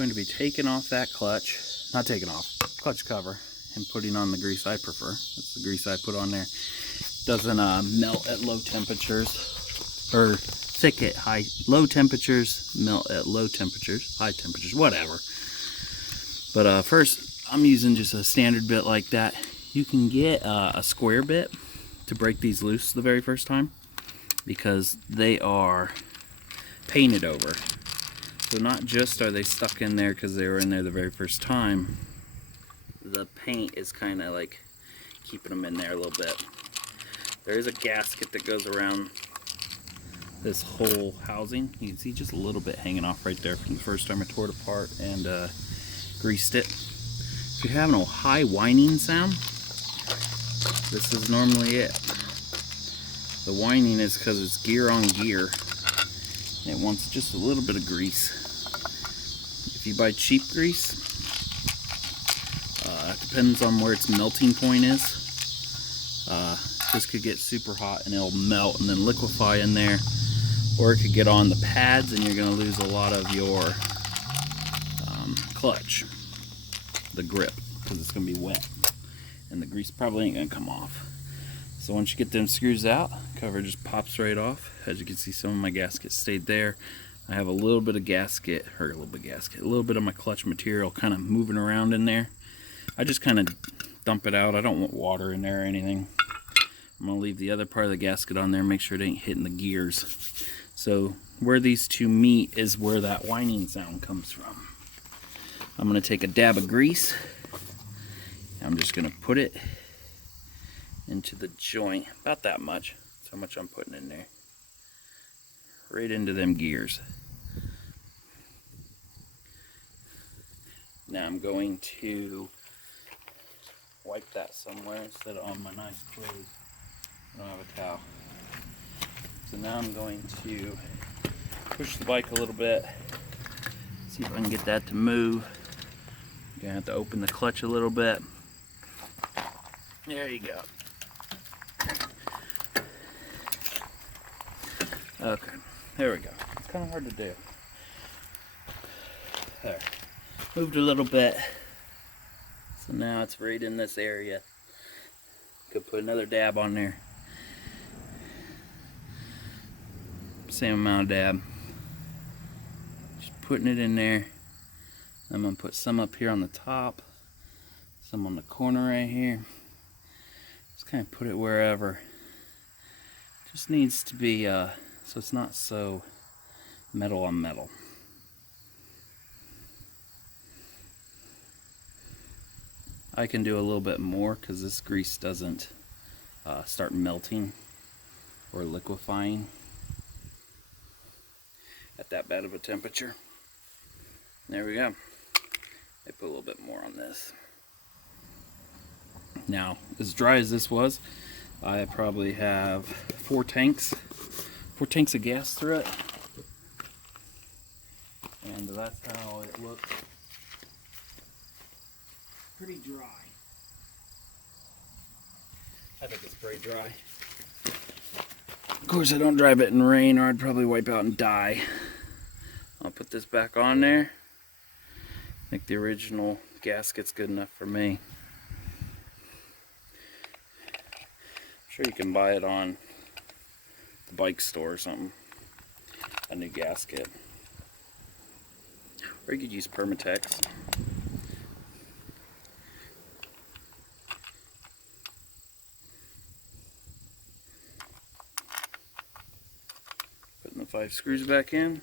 going to be taking off that clutch, not taking off, clutch cover, and putting on the grease I prefer. That's the grease I put on there. Doesn't melt at low temperatures, or thick at high, low temperatures, melt at low temperatures, high temperatures, whatever. But first, I'm using just a standard bit like that. You can get a square bit to break these loose the very first time, because they are painted over. So not just are they stuck in there because they were in there the very first time, the paint is kind of like keeping them in there a little bit. There is a gasket that goes around this whole housing. You can see just a little bit hanging off right there from the first time I tore it apart and greased it. If you're having a high whining sound, this is normally it. The whining is because it's gear on gear. It wants just a little bit of grease. If you buy cheap grease, it depends on where its melting point is. This could get super hot and it'll melt and then liquefy in there, or it could get on the pads and you're going to lose a lot of your clutch, the grip, because it's going to be wet and the grease probably ain't going to come off. So once you get them screws out, cover just pops right off. As you can see, some of my gasket stayed there. I have a little bit of gasket, or a little bit of my clutch material kind of moving around in there. I just kind of dump it out. I don't want water in there or anything. I'm going to leave the other part of the gasket on there, make sure it ain't hitting the gears. So where these two meet is where that whining sound comes from. I'm going to take a dab of grease. I'm just going to put it into the joint, about that much. That's how much I'm putting in there. Right into them gears. Now I'm going to wipe that somewhere instead of on my nice clothes. I don't have a towel. So now I'm going to push the bike a little bit, see if I can get that to move. I'm gonna have to open the clutch a little bit. There you go. Okay, there we go. It's kind of hard to do. There. Moved a little bit. So now it's right in this area. Could put another dab on there. Same amount of dab. Just putting it in there. I'm going to put some up here on the top. Some on the corner right here. Just kind of put it wherever. Just needs to be so it's not so metal on metal. I can do a little bit more because this grease doesn't start melting or liquefying at that bad of a temperature. There we go. I put a little bit more on this. Now, as dry as this was, I probably have 4 tanks of gas through it, and that's how it looks. Pretty dry. I think it's pretty dry. Of course, I don't drive it in rain or I'd probably wipe out and die. I'll put this back on there. I think the original gasket's good enough for me. I'm sure you can buy it on the bike store or something. A new gasket. Or you could use Permatex. Putting the 5 screws back in.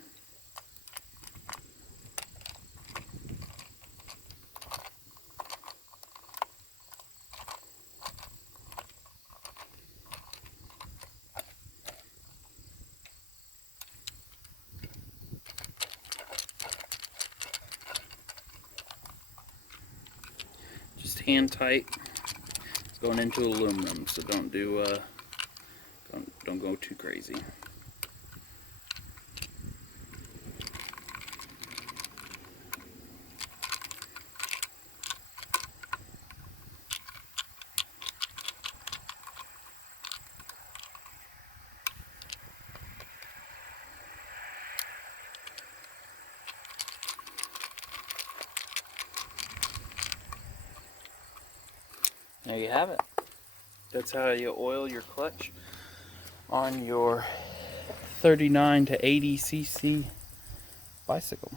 Just hand tight. It's going into aluminum, so don't do don't go too crazy. There you have it. That's how you oil your clutch on your 39 to 80 cc bicycle.